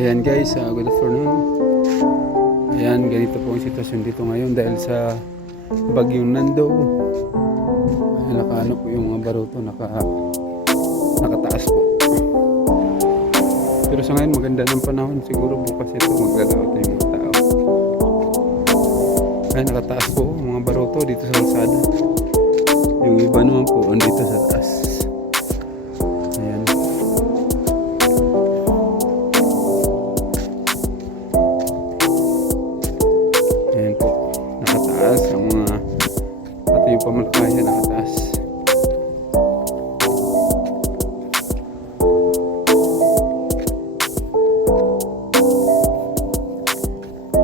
Ayan guys, good afternoon. Ayan, ganito po ang sitwasyon dito ngayon dahil sa bagyong Nando. Ayan, nakaano po yung mga baruto, nakataas po. Pero sa ngayon maganda ng panahon, siguro bukas ito maglalaot yung mga tao. Ayan, nakataas po ang mga baruto dito sa kalsada. Yung iba naman po andito sa taas. Ayan. Ayan po, nakataas ang mga pati yung pamalakayan nakataas.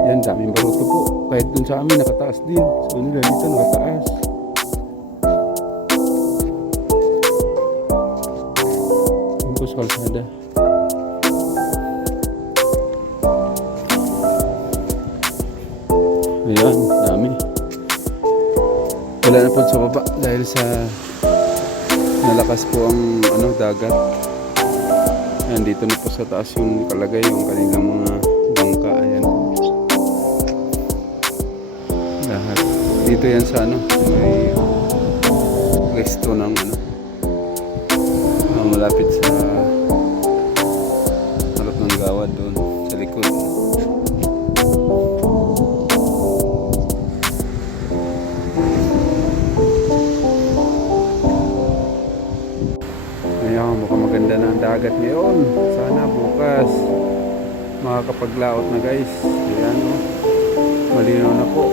Ayan, daming baruto po. Kahit dun sa amin nakataas din. So nila dito nakataas. Ayan po sa kalsada. Ayan, dami. Wala na po sa baba dahil sa nalakas po ang dagat. Ayan, dito na po sa taas yung kalagay yung kanilang mga bangka. Ayan po. Lahat. Dito yan sa may resto ng malapit sa harap ng gawad doon sa likod. Ayan, mukhang maganda na ang dagat ngayon. Sana bukas makakapaglaot na guys. Ayan, malinaw na po.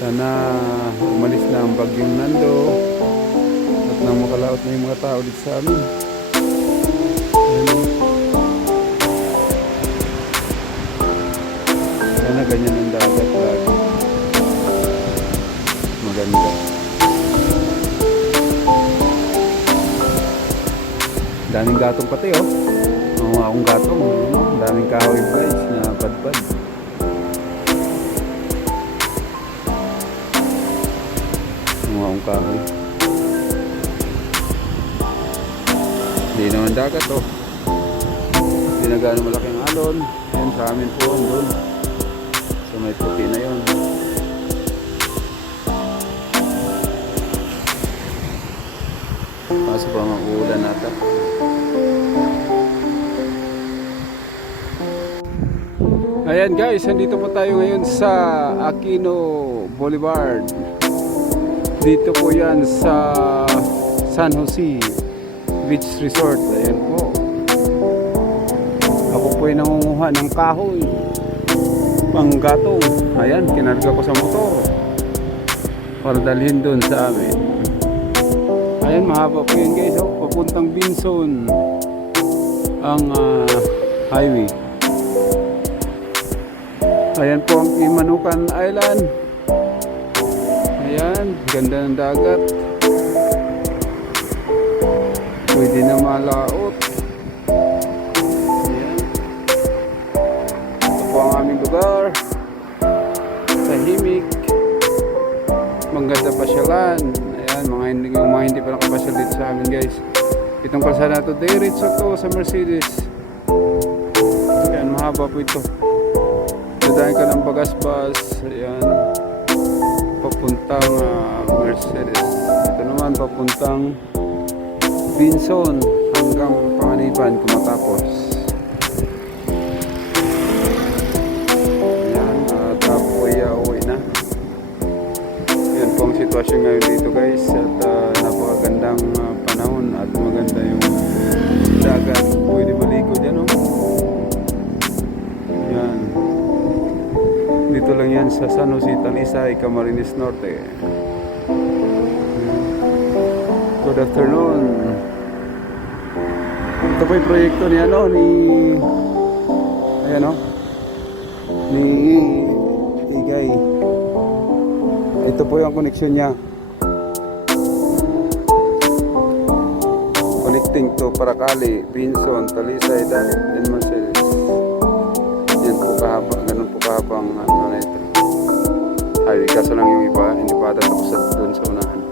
Sana umalis na ang bagyong Nando at nang makalaot na yung mga tao dito sa amin. Ayan, sana ganyan ang dagat lagi. Maganda. Daming gatong pati mga akong gatong. Daming kahoy guys na padpad. Mga akong kahoy. Hindi naman dagat Hindi na gano'ng malaking alon. Ayan sa amin po doon. So may puti na yun. Kaso pa mga ulan nata. Ayan guys, nandito po tayo ngayon sa Aquino Boulevard. Dito po yan sa San Jose Beach Resort. Ayan po. Ako po ay nangunguha ng kahoy panggatong. Ayan, kinarga ko sa motor para dalhin doon sa amin. Ayan, mahaba po yan guys papuntang Binson ang highway. Ayan po ang Imanukan Island. Ayan, ganda ng dagat. Pwede na malaot. Ayan. Ito po ang aming lugar. Tahimik. Maganda pasyalan. Ayan, mga hindi pa nakapasyal dito sa amin guys. Itong kalsada na ito, diretso to sa Mercedes. Ayan, mahaba po ito. Dadahin ka ng bagas-bas. Ayan, papuntang Mercedes. Ito naman papuntang Binson hanggang Panganiban kung matapos. Ayan, tapo uwi na. Ayan po ang sitwasyon ngayon dito guys. At napakagandang panahon at maganda yung dagat. Pwede maligo dyan Ayan. Dito lang yan sa San Jose, Talisay, Camarines Norte. Good afternoon. Ito po yung proyekto ni Igay. Ito po yung connection niya. Connecting to Paracali, Binson, Talisay, Danit, and Mercedes. Yan po kahaba, ganun po kahaba ang na ito. Highway, kaso lang yung iba, hindi pa tapos doon sa unahan.